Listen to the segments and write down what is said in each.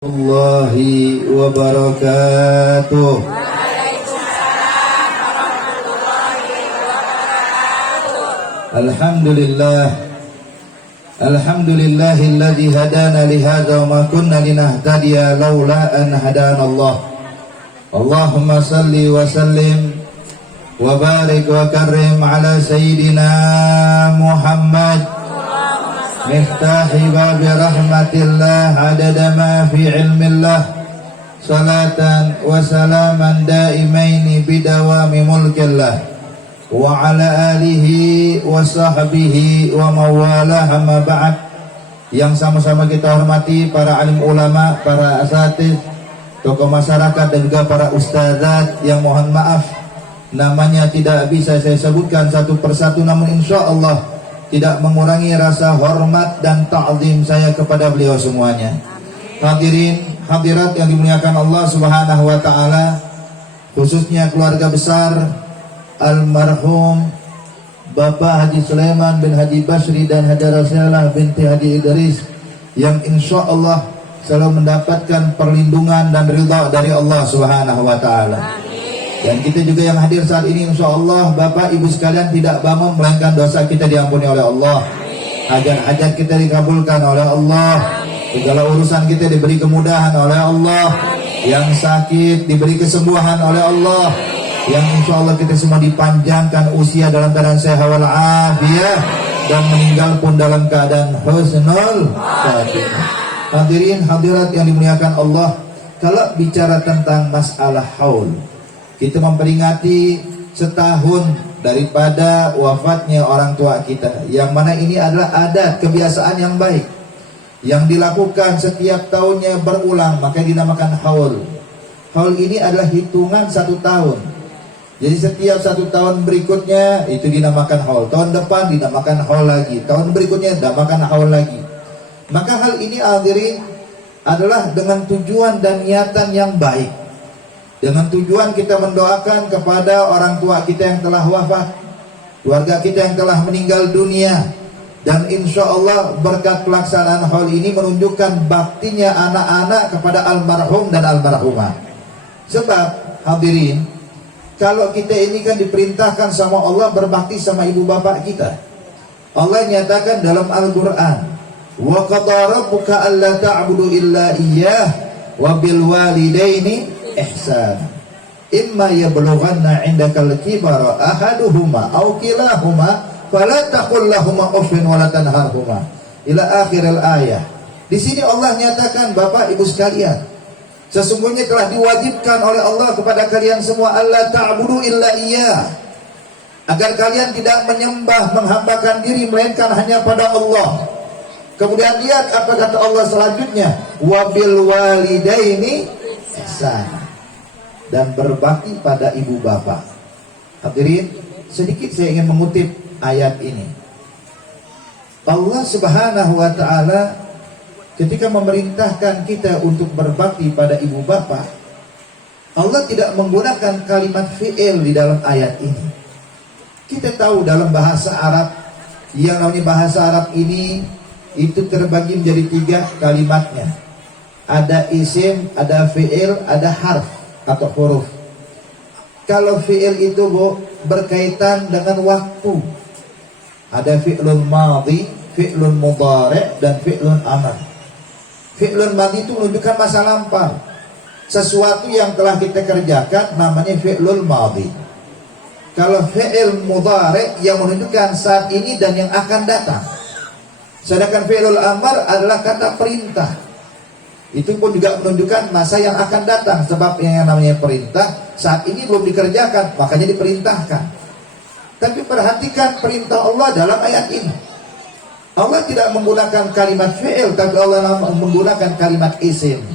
Allahi wabarakatuh. Alhamdulillah. Alhamdulillahilladzi hadana li hadza wa ma kunna linahtadiya laula an hadana Allah. Allahumma salli wa sallim wa barik wa karrim ala sayyidina Muhammad miftahi babi rahmatillah adada ma fi ilmillah salatan wa salaman daimaini bidawami mulkillah wa ala alihi wa sahbihi wa mawalah amma ba'd. Yang sama-sama kita hormati para alim ulama, para asatidz, tokoh masyarakat dan juga para ustadzat yang mohon maaf namanya tidak bisa saya sebutkan satu persatu, namun insya Allah tidak mengurangi rasa hormat dan ta'zim saya kepada beliau semuanya. Hadirin hadirat yang dimuliakan Allah Subhanahu wa taala, khususnya keluarga besar almarhum Bapak Haji Sulaiman bin Haji Basri dan Hajara Salah binti Haji Idris yang insya Allah selalu mendapatkan perlindungan dan ridha dari Allah Subhanahu wa taala. Dan kita juga yang hadir saat ini insya Allah Bapak Ibu sekalian tidak bangun melainkan dosa kita diampuni oleh Allah, hajat-hajat kita dikabulkan oleh Allah, segala urusan kita diberi kemudahan oleh Allah, yang sakit diberi kesembuhan oleh Allah, yang insya Allah kita semua dipanjangkan usia dalam keadaan sehat wal afiyah dan meninggal pun dalam keadaan husnul khatimah. Hadirin hadirat yang dimuliakan Allah, kalau bicara tentang masalah haul, kita memperingati setahun daripada wafatnya orang tua kita, yang mana ini adalah adat kebiasaan yang baik yang dilakukan setiap tahunnya berulang, maka dinamakan haul. Haul ini adalah hitungan satu tahun. Jadi setiap satu tahun berikutnya itu dinamakan haul, tahun depan dinamakan haul lagi, tahun berikutnya dinamakan haul lagi. Maka hal ini hadirin adalah dengan tujuan dan niatan yang baik, dengan tujuan kita mendoakan kepada orang tua kita yang telah wafat, keluarga kita yang telah meninggal dunia. Dan insya Allah berkat pelaksanaan haul ini menunjukkan baktinya anak-anak kepada almarhum dan almarhumah. Sebab hadirin, kalau kita ini kan diperintahkan sama Allah berbakti sama ibu bapak kita. Allah nyatakan dalam Al-Quran, wa qadara rabbuka alla ta'budu illa iyyah wa bil walidaini ihsan imma yablughanna 'indakal kibara ahaduhuma aw kilahuma fala taqul lahumā uffin wa la tanharhumā ila akhiril ayah. Di sini Allah nyatakan, Bapak Ibu sekalian, sesungguhnya telah diwajibkan oleh Allah kepada kalian semua alla ta'budu illa iyyah, agar kalian tidak menyembah menghambakan diri melainkan hanya pada Allah. Kemudian lihat apa kata Allah selanjutnya, wabil walidaini ihsan, dan berbakti pada ibu bapak. Hadirin, sedikit saya ingin mengutip ayat ini. Allah Subhanahu wa taala ketika memerintahkan kita untuk berbakti pada ibu bapak, Allah tidak menggunakan kalimat fi'il di dalam ayat ini. Kita tahu dalam bahasa Arab, yang namanya bahasa Arab ini itu terbagi menjadi 3 kalimatnya. Ada isim, ada fi'il, ada harf atau huruf. Kalau fi'il itu berkaitan dengan waktu. Ada fi'lun madhi, fi'lun mudhari' dan fi'lun amr. Fi'lun madhi itu menunjukkan masa lampau, sesuatu yang telah kita kerjakan namanya fi'lul madhi. Kalau fi'il mudhari' yang menunjukkan saat ini dan yang akan datang. Sedangkan fi'lul amr adalah kata perintah. Itu pun juga menunjukkan masa yang akan datang, sebab yang namanya perintah saat ini belum dikerjakan, makanya diperintahkan. Tapi perhatikan perintah Allah dalam ayat ini. Allah tidak menggunakan kalimat fi'il, tapi Allah menggunakan kalimat isim.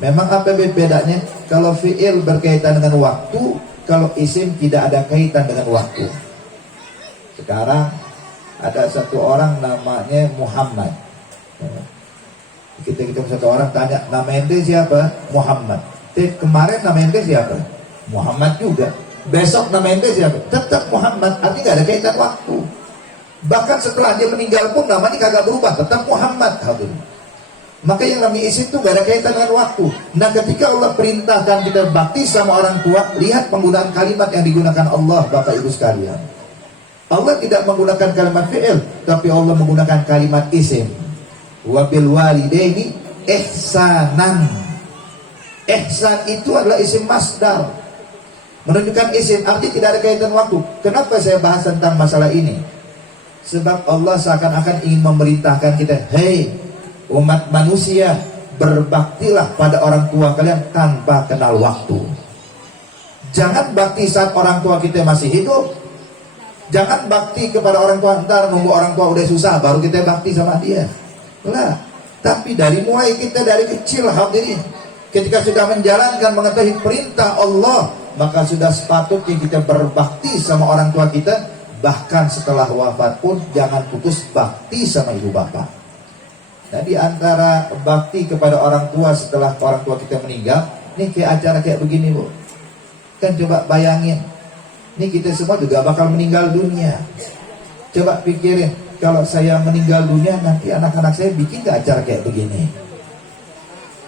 Memang apa bedanya? Kalau fi'il berkaitan dengan waktu, kalau isim tidak ada kaitan dengan waktu. Sekarang ada satu orang namanya Muhammad. Kita satu orang tanya, nama ente siapa? Muhammad. Kemarin nama ente siapa? Muhammad juga. Besok nama ente siapa? Tetap Muhammad. Artinya gak ada kaitan waktu. Bahkan setelah dia meninggal pun namanya kagak berubah, tetap Muhammad. Maka yang namanya isim itu gak ada kaitan dengan waktu. Nah ketika Allah perintahkan kita bakti sama orang tua, lihat penggunaan kalimat yang digunakan Allah, Bapak Ibu sekalian. Allah tidak menggunakan kalimat fi'il, tapi Allah menggunakan kalimat isim. Wabil walidaini ihsanan. Ihsan itu adalah isim masdar, menunjukkan isim, arti tidak ada kaitan waktu. Kenapa saya bahas tentang masalah ini? Sebab Allah seakan-akan ingin memerintahkan kita, hei umat manusia, berbaktilah pada orang tua kalian tanpa kenal waktu. Jangan bakti saat orang tua kita masih hidup. Jangan bakti kepada orang tua ntar nunggu orang tua udah susah baru kita bakti sama dia. Lah, tapi dari mulai kita dari kecil hadirin, ketika sudah menjalankan mengetahui perintah Allah, maka sudah sepatutnya kita berbakti sama orang tua kita. Bahkan setelah wafat pun jangan putus bakti sama ibu bapak. Nah di antara bakti kepada orang tua setelah orang tua kita meninggal, ini kayak acara kayak begini Bu. Kan coba bayangin, ini kita semua juga bakal meninggal dunia. Coba pikirin, kalau saya meninggal dunia nanti anak-anak saya bikin gak acara kayak begini?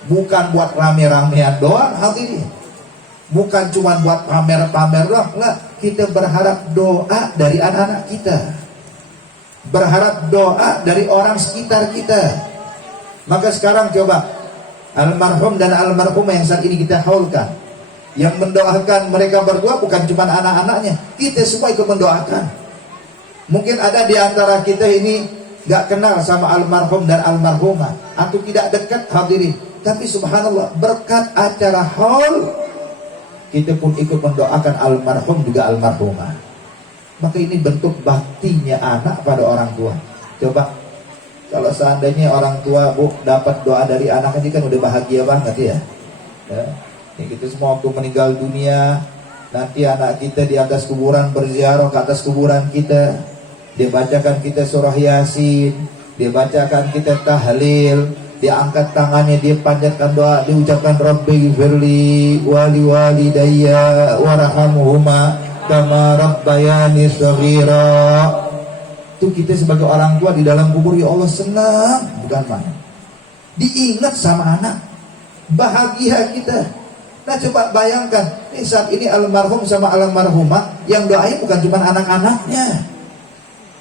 Bukan buat rame-ramean doang hal ini. Bukan cuma buat pamer-pamer doang. Enggak, kita berharap doa dari anak-anak kita. Berharap doa dari orang sekitar kita. Maka sekarang coba almarhum dan almarhumah yang saat ini kita haulkan, yang mendoakan mereka berdua bukan cuma anak-anaknya, kita semua ikut mendoakan. Mungkin ada di antara kita ini gak kenal sama almarhum dan almarhumah, atau tidak dekat hadirin, tapi subhanallah berkat acara haul kita pun ikut mendoakan almarhum juga almarhumah. Maka ini bentuk baktinya anak pada orang tua. Coba kalau seandainya orang tua Bu dapat doa dari anak ini kan udah bahagia banget ya. Ini kita semua waktu meninggal dunia, nanti anak kita di atas kuburan berziarah ke atas kuburan kita, dia bacakan kita surah Yasin, dia bacakan kita tahlil, dia angkat tangannya, dia panjatkan doa, diucapkan Rabbi firli wali walidayya warhamhuma kama rabbayani shaghira. Itu kita sebagai orang tua di dalam kubur, ya Allah senang bukan main. Diingat sama anak, bahagia kita. Nah coba bayangkan, nih saat ini almarhum sama almarhumah yang doain bukan cuma anak-anaknya,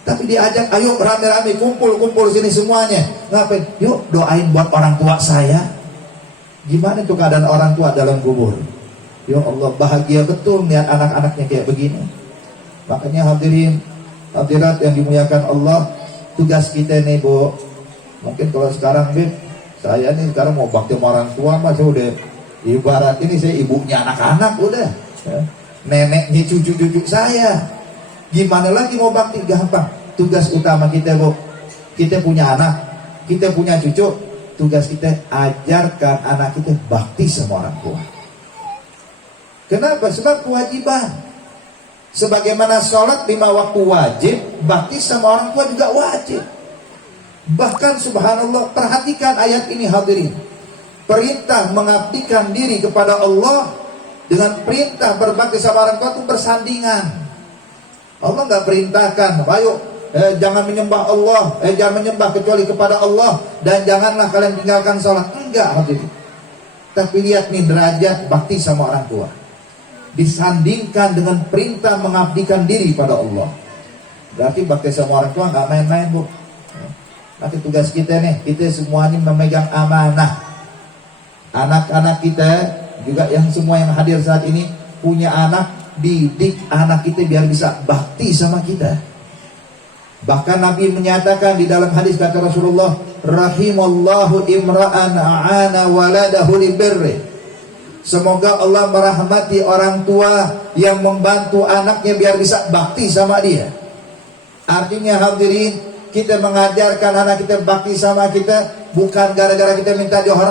tapi diajak ayo rame-rame kumpul sini semuanya. Ngapain? Yuk doain buat orang tua saya. Gimana tuh keadaan orang tua dalam kubur? Ya Allah bahagia betul lihat anak-anaknya kayak begini. Makanya hadirin hadirat yang dimuliakan Allah, tugas kita nih Bu, mungkin kalau sekarang Bib, saya nih sekarang mau bakti sama orang tua mas, udah ibarat ini saya ibunya anak-anak udah, neneknya cucu-cucu saya. Gimana lagi mau bakti? Gampang. Tugas utama kita Bu, kita punya anak, kita punya cucu, tugas kita ajarkan anak kita bakti sama orang tua. Kenapa? Sebab kewajiban. Sebagaimana sholat 5 waktu wajib, bakti sama orang tua juga wajib. Bahkan subhanallah, perhatikan ayat ini hadirin. Perintah mengabdikan diri kepada Allah dengan perintah berbakti sama orang tua itu bersandingan. Allah nggak perintahkan, ayo jangan menyembah Allah, jangan menyembah kecuali kepada Allah, dan janganlah kalian tinggalkan sholat. Enggak hadirin. Tapi lihat nih derajat bakti sama orang tua, disandingkan dengan perintah mengabdikan diri pada Allah. Berarti bakti sama orang tua nggak main-main Bu. Nanti tugas kita nih, kita semuanya memegang amanah. Anak-anak kita juga yang semua yang hadir saat ini punya anak, didik anak kita biar bisa bakti sama kita. Bahkan Nabi menyatakan di dalam hadis kata Rasulullah, rahimallahu imra'an a'ana waladahu libirri. Semoga Allah merahmati orang tua yang membantu anaknya biar bisa bakti sama dia. Artinya hadirin, kita mengajarkan anak kita bakti sama kita bukan gara-gara kita minta dihormati.